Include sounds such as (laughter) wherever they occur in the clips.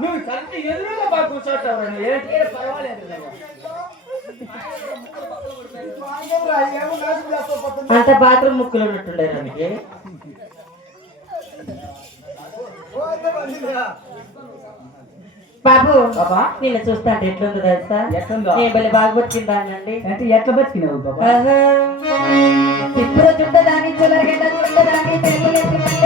నువ్వు కరెక్ట్ ఎదురుగా బాగా కూర్చోటావు ఏంటి? పర్వాలేదు అంత బాత్రూమ్ ముక్కులు ఉన్నట్టుండే మనకి బాబు బాబా? నిన్ను చూస్తా అంటే ఎట్లుందో తెలుసా? ఎట్లుందో? నేను బలి బాగా బతికిందానండి అంటే ఎట్లా బతికినావు బాబా? ఇప్పుడు చుట్టదాని చులగడ్డ చుట్టదాని చుట్టదాని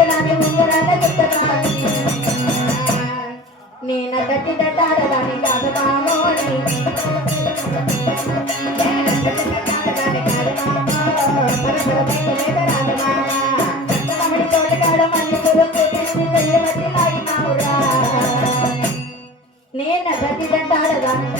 నేను గట్టి దట్టాడదాని కాదు మామోని నేను గట్టి దట్టాడదాని కాదు మామో. పరపర బయట మీద రాదు మామ. కష్టమడి తోటకాడ మళ్ళీ కురుకు తెచ్చి చెయ్యబట్టి లాగినావురా. నేను గట్టి దట్టాడదాని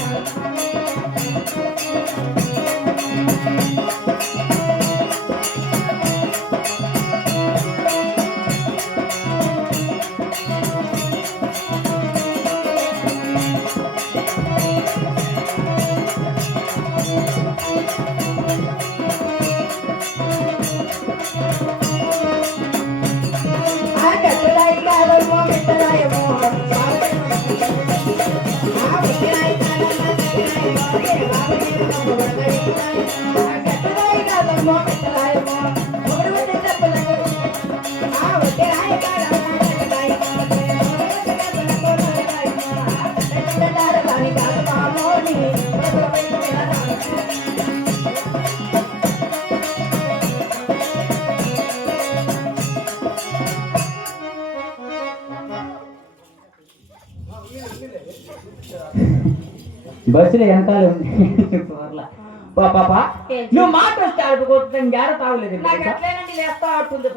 बस रे एंटाले ఉంది పోర్లా పాపా? నువ్వు మాట వస్తే ఆడుకోవద్దు గ్యార తాగలేదు నాకు అట్లేనండి లేస్తా ఆడుతుంది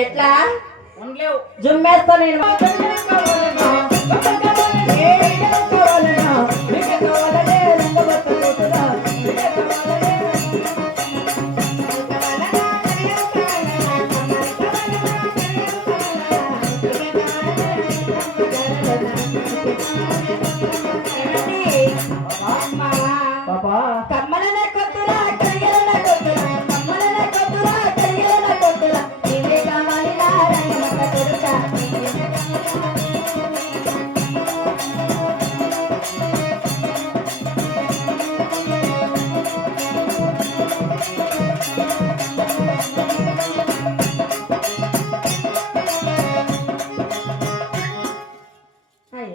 ఎట్లా? ఉండలేవు. జుమ్మేస్తా నేను.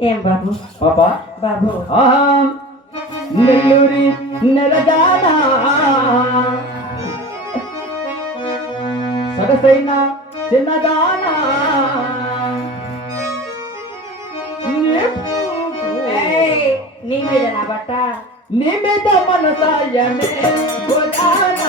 ఏం బాబు? పాపా? బాబు. నెల్లూరి నెలదానా సొగసైన చిన్నదానా నీ మీద నా బట్ట. నిమిత మనసాయమే గోదానా.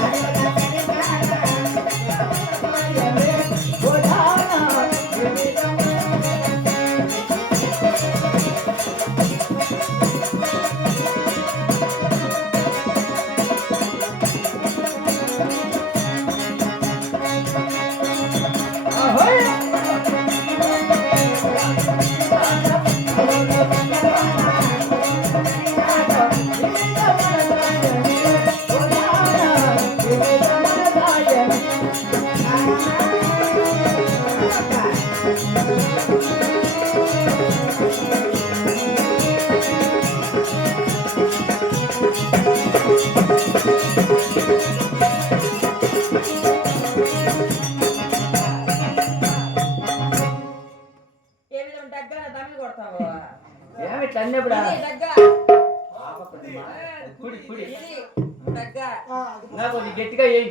నాకు కొంచెం గట్టిగా వేయి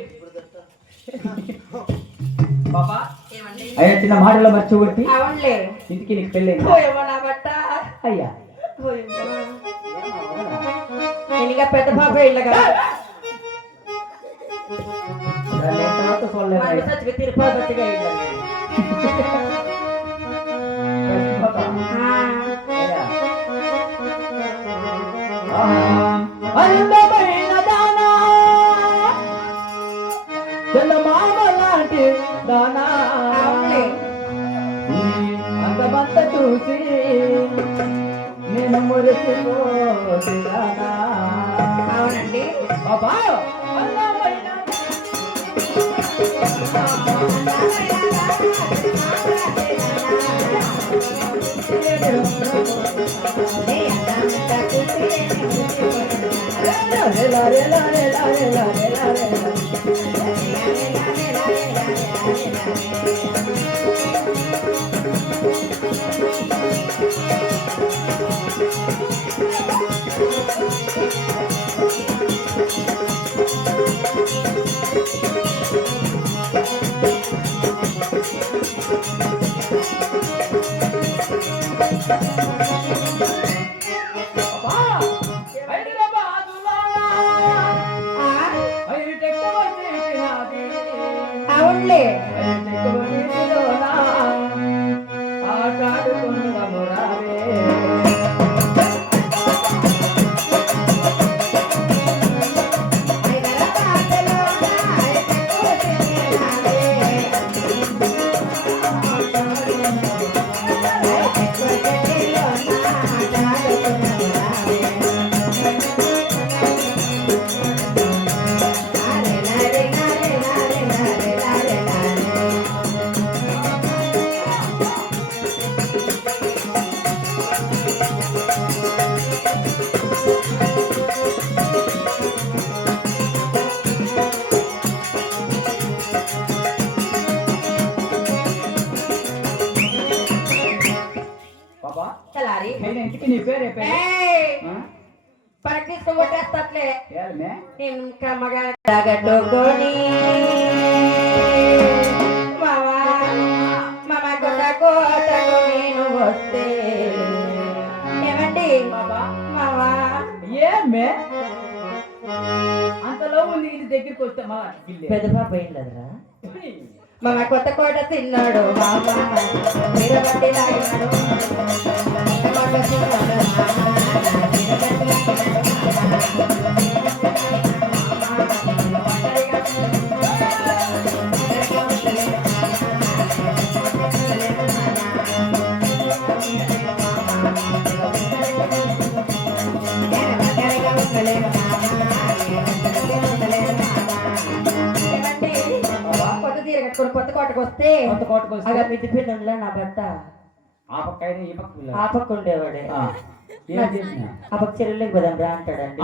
పాపా ఏమండి అయ్యా చిన్న మాటలో మర్చిపోట్టి అవునులే. ఇంటికి నీకు పెళ్ళైంది పోయేమో నా బట్ట అయ్యా. పోయేమో. నేను ఇంకా పెద్ద పాప ఇల్లగా దాన్ని తర్వాత చూడలేదు మరి సచ్చిగా తిరుపతి la. করলে పరకిస్తూ కొట్టేస్తట్లే ఏలమే? ఇంకా మగ తగట్టుకొని మావా మామ కొత్త కోటకు నేను వస్తే. ఏమండి? బాబా, మావా. ఏమే? అంతలో ఉంది ఇది దగ్గరికి వస్తే మా గిల్లే. పెద్ద పాప ఏం లేదురా. మామ కొత్త కోట తిన్నాడు. కోట తిన్నాడు కట్టుకొని కొత్త కోటకు వస్తే కొత్త కోటకు వస్తే అలా మిద్ది పిల్లల నా భర్త. ఆ పక్క అయినా ఈ పక్క. ఆ పక్క ఉండేవాడే ఆ. ఏం చేసినా? ఆ పక్క చెరువులోకి పోదాం రా అంటాడండి?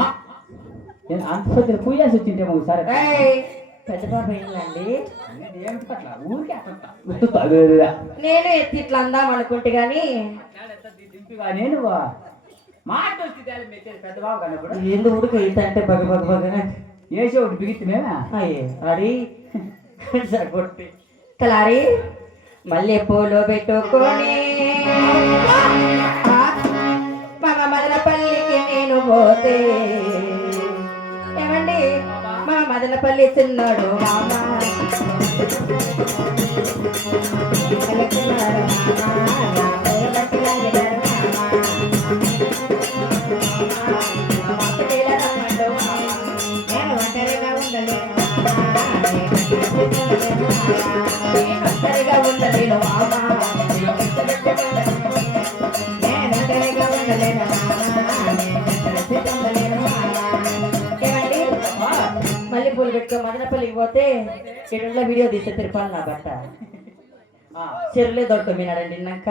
నేను అంత పెద్ద పూజాసి వచ్చింటే ఒకసారి ఏయ్, పెద్ద పాప ఏంటండి ఊరికే. నేను ఎత్తి ఇట్లా అందాం అనుకుంటే గాని. దింపిగా నేను? ఎందుకు అంటే బగ బగ బగ ఏసే ఒకటి బిగిత్తి మేమే? అయ్యే అడి. సరిపొట్టి (laughs) తలారి మళ్ళీ పూలు పెట్టుకొని. ఆ, మదనపల్లికి నేను పోతే. ఏమండి? మా మదనపల్లి చిన్నాడు మామ మామ, మదనపల్లికి పోతే వీడియో తీస్తే తిరుపాలి నా బట్ట చెరువులే దొరకమినాడండి నాక